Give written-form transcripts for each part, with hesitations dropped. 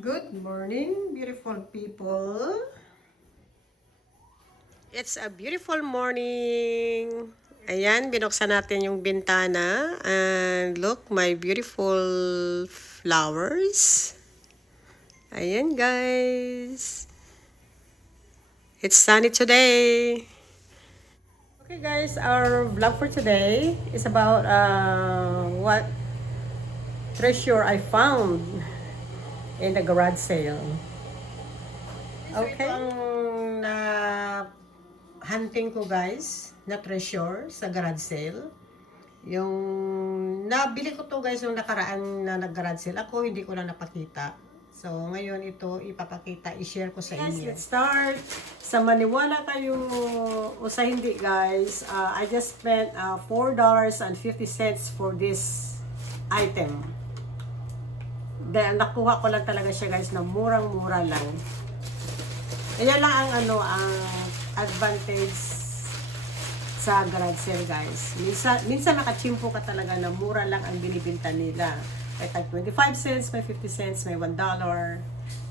Good morning, beautiful people. It's a beautiful morning. Ayan, binuksan natin yung bintana. And look, my beautiful flowers. Ayan, guys. It's sunny today. Okay, guys, our vlog for today is about what treasure I found in the garage sale. Okay. Ito ang hunting ko, guys, na treasure sa garage sale. Yung nabili ko to, guys, yung nakaraan na nag-garage sale. Ako hindi ko lang napakita. So ngayon ito ipapakita, i-share ko sa inyo. Let's start. Sa maniwala kayo o sa hindi, guys, I just spent $4.50 for this item. Then nakuha ko lang talaga siya, guys, na murang-mura lang. Ayan lang ang ang advantage sa garage sale, guys. Minsan nakachimpo ka talaga na mura lang ang binibinta nila. May tag 25 cents, may 50 cents, may $1.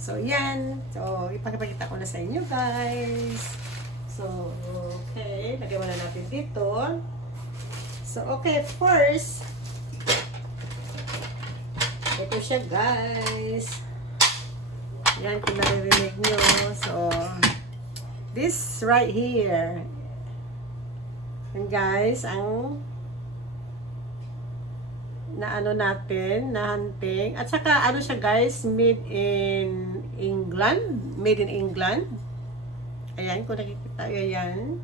So, yan. So, ipakipakita ko na sa inyo, guys. So, okay. Lagay muna natin dito. So, okay. First, ito siya, guys. Yan, kung naririnig nyo. So, this right here. And guys, ang natin, na hunting. At saka, ano siya, guys, made in England. Made in England. Ayan, kung nakikita, ayan.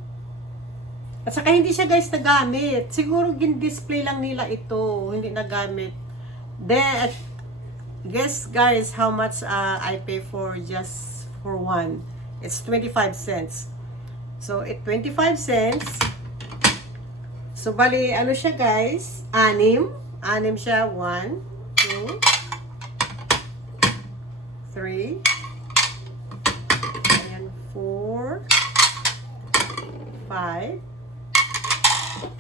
At saka, hindi siya, guys, nagamit. Siguro, gin-display lang nila ito. Hindi nagamit. Then, guess, guys, how much I pay for just for one. It's 25 cents. So, 25 cents. So, bali, ano siya, guys? Anim siya. 1, 2, 3. Ayan, 4, 5,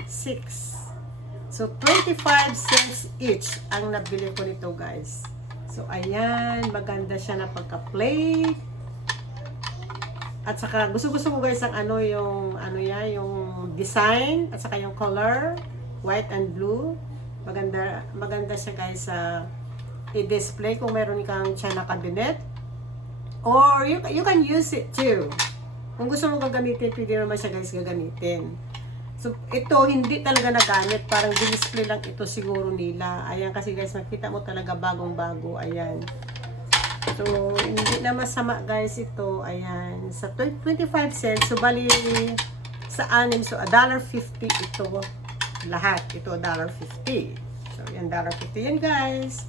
6. So, 25 cents each ang nabili ko nito, guys. So, ayan. Maganda siya na pagka-plate. At saka, gusto ko, guys, ang yung design, at saka yung color, white and blue. Maganda siya, guys, sa i-display kung meron kang China cabinet. Or, you can use it too. Kung gusto mo gagamitin, pwede naman siya, guys, gagamitin. So, ito, hindi talaga nagamit. Parang display lang ito siguro nila. Ayan, kasi, guys, nakita mo talaga bagong-bago. Ayan. So, hindi na masama, guys, ito. Ayan. Sa 25 cents. So, bali, sa anim. So, $1.50 ito. Lahat. Ito, $1.50. So, yan, $1.50 yan, guys.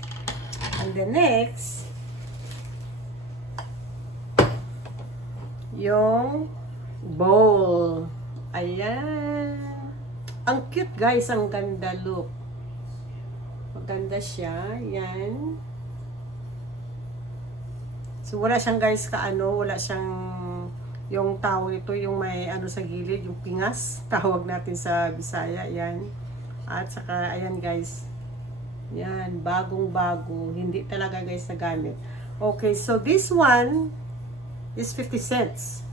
And the next, yung bowl. Ayan. Ang cute, guys. Ang ganda look. Maganda siya. Yan. So, wala siyang, guys, wala siyang yung tawag ito, yung may sa gilid, yung pingas, tawag natin sa Bisaya, yan. At saka, ayan, guys. Yan, bagong-bago. Hindi talaga, guys, nagamit. Okay, so this one is 50 cents.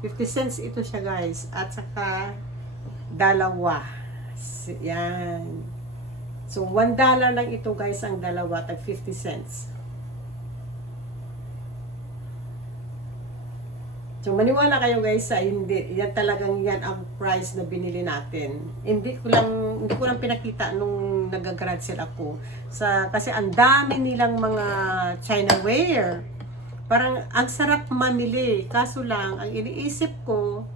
50 cents ito siya, guys. At saka, dalawa. Yan. So, $1 lang ito, guys, ang dalawa. Tag 50 cents. So, maniwala kayo, guys, sa hindi. Yan talagang yan ang price na binili natin. Hindi ko lang pinakita nung nag-garage sale ako. Kasi ang dami nilang mga Chinaware. Parang ang sarap mamili. Kaso lang, ang iniisip ko,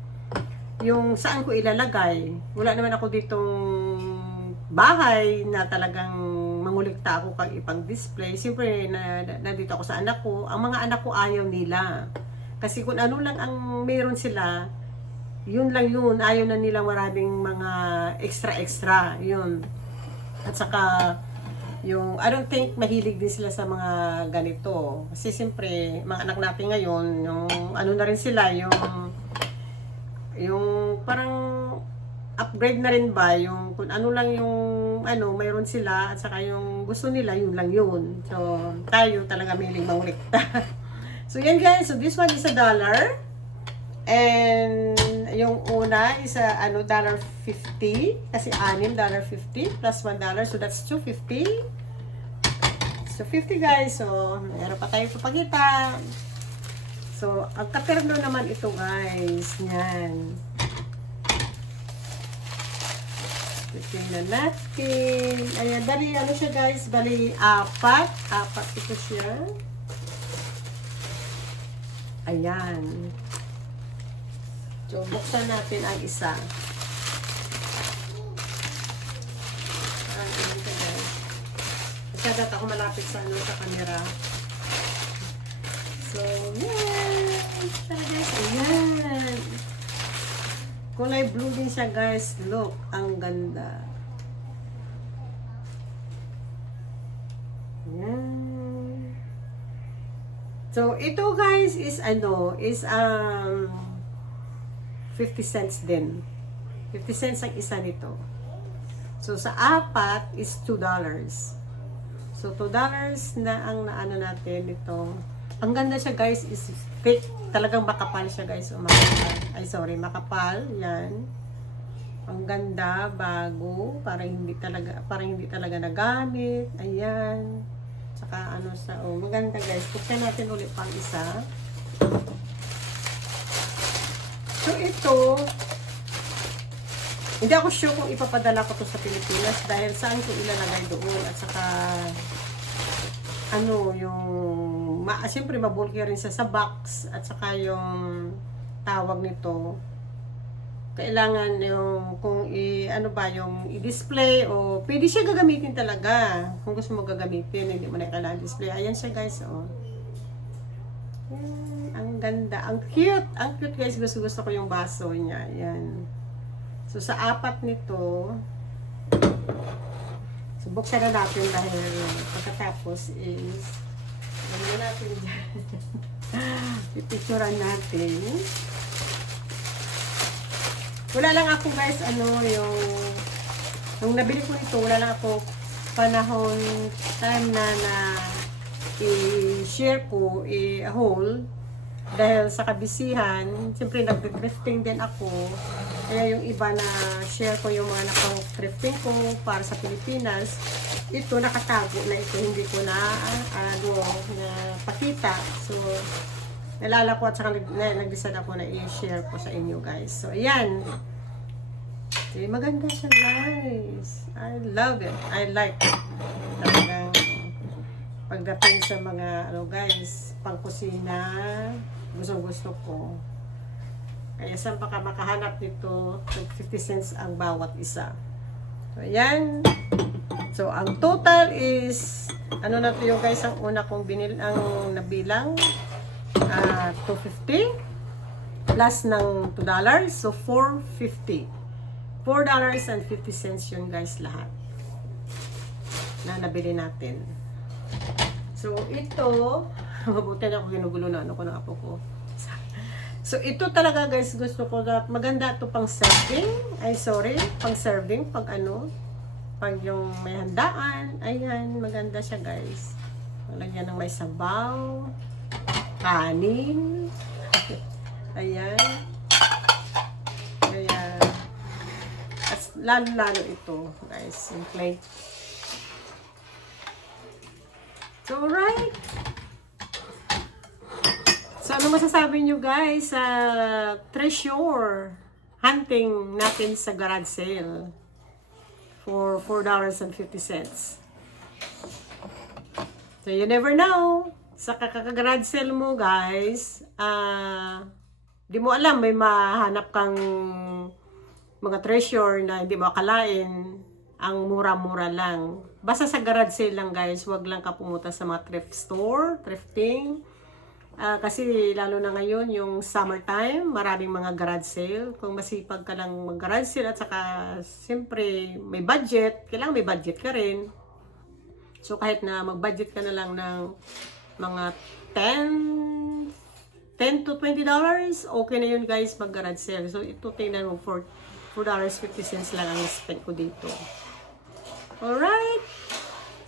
yung saan ko ilalagay. Wala naman ako ditong bahay na talagang mangulikta ako kang ipang-display. Siyempre, nandito ako sa anak ko. Ang mga anak ko ayaw nila. Kasi kung ano lang ang meron sila, yun lang yun. Ayaw na nila maraming mga extra-extra. Yun. At saka, I don't think mahilig din sila sa mga ganito. Kasi siyempre, mga anak natin ngayon, yung na rin sila, yung parang upgrade na rin ba, yung kung ano lang yung mayroon sila, at saka yung gusto nila, yun lang yun. So, tayo talaga miling manglikta. So, yan guys. So, this one is $1. And, yung una is $1.50. Kasi $6.50 plus $1. So, that's $2.50. So, 50 guys. So, meron pa tayo papakita. So, ang kaperno naman ito guys. Yan. Tingnan natin. Ayan, bali, ano siya guys? Bali, apat. Apat ito siya. Ayan. So, buksan natin ang isa. Ayan siya guys. Masyadot ako malapit sa camera. So, yan. Tara guys, ayan. Kulay blue din siya guys. Look, ang ganda. Yan. So, ito guys is 50 cents din. 50 cents ang isa nito. So, sa apat is $2. So, $2 na ang naano natin ito. Ang ganda siya guys is thick. Talagang makapal siya guys. Makapal. Yan. Ang ganda, bago. Parang hindi talaga nagamit. Ayan. Saka maganda guys. Buksan natin ulit pang isa. So ito, hindi ako sure kung ipapadala ko to sa Pilipinas dahil saan ko ilalagay doon at saka siyempre mabulky rin siya sa box at saka yung tawag nito kailangan yung kung yung i-display o pwede siya gagamitin talaga kung gusto mo gagamitin, hindi mo na kailangan display. Ayan siya guys, ang ganda, ang cute guys. Gusto ko yung baso niya. Ayan. So sa apat nito, so, buksan na natin dahil pagkatapos is ano natin dyan. Pipicturan natin. Wala lang ako guys, nung nabili ko ito, wala lang ako time na i-share ko, i-haul. Dahil sa kabisihan, siyempre nag-thrifting din ako. Kaya yung iba na share ko yung mga nakang-thrifting ko para sa Pilipinas, ito nakatago na ito, hindi ko na pakita. So, nalala ko at saka nag-decide ako na i-share ko sa inyo guys. So, ayan. Okay, maganda siya guys. I love it. I like it. Talagang pagdating sa mga guys, pang-kusina, gusto ko. Kaya saan pa ka makahanap nito? 50 cents ang bawat isa. So, ayan. So, ang total is, na to yung guys, ang una kong nabilang, 250 plus ng $2. So, $4.50. $4.50 yun guys lahat na nabili natin. So, ito, mabuti na ako ginugulo na ko ng apo ko. So, ito talaga guys, gusto ko na maganda ito pang serving. Pang serving, pag yung may handaan. Ayan, maganda siya guys. Lagyan ng may sabaw, kanin. Ayan. Ayan. At lalo ito guys, yung plate. So, right. So, ano masasabi nyo guys sa treasure hunting natin sa garage sale for $4.50. So, you never know. Sa kaka-garage sale mo guys, di mo alam, may mahanap kang mga treasure na hindi mo akalain. Ang mura-mura lang. Basta sa garage sale lang guys, wag lang ka pumunta sa mga thrift store, thrifting. Kasi lalo na ngayon, yung summertime, maraming mga garage sale. Kung masipag ka lang mag-garage sale at saka siyempre may budget, kailangan may budget ka rin. So kahit na mag-budget ka na lang ng mga $10 to $20, okay na yun guys mag-garage sale. So ito tingnan mo, for $4.50 lang ang spend ko dito. Alright.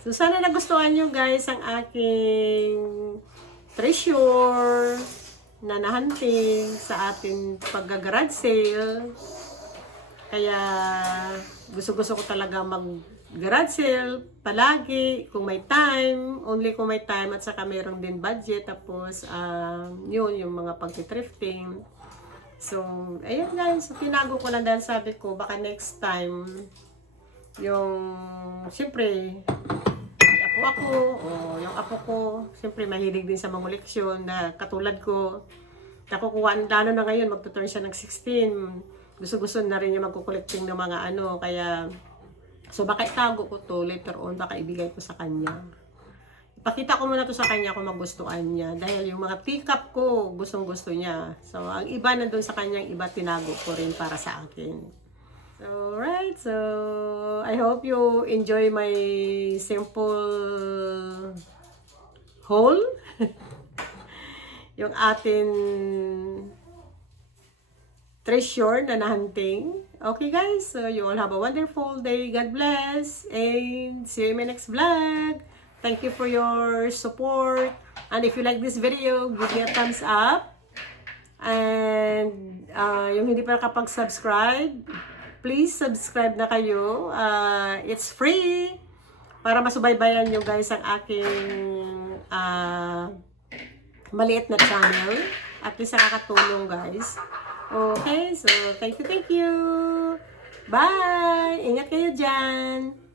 So So, sana nagustuhan nyo guys ang aking treasure na nahunting sa ating pag-garage sale. Kaya, gusto-gusto ko talaga mag-garage sale palagi kung may time, only kung may time at saka mayroong din budget. Tapos, yun, yung mga pag-thrifting. So, ayan guys, so, tinago ko lang dahil sabi ko, baka next time, yung, siyempre, ako, o yung apo ko, siyempre mahilig din sa mga koleksyon na katulad ko. Nakukuha, lalo na ngayon, magtuturn siya ng 16. Gusto-gusto na rin niya magkukolekting ng mga ano, kaya, so baka itago ko to, later on, baka ibigay ko sa kanya. Ipakita ko muna to sa kanya kung magustuhan niya. Dahil yung mga teacup ko, gustong-gusto niya. So, ang iba nandun sa kanyang iba, tinago ko rin para sa akin. So, right. So, I hope you enjoy my simple haul. Yung atin treasure na nahunting. Okay guys, so you all have a wonderful day. God bless. And see you in my next vlog. Thank you for your support. And if you like this video, give me a thumbs up. And yung hindi pa nakapag-subscribe, please subscribe na kayo. It's free. Para masubaybayan nyo guys ang aking maliit na channel. At least nakakatulong guys. Okay, so thank you. Bye! Ingat kayo dyan!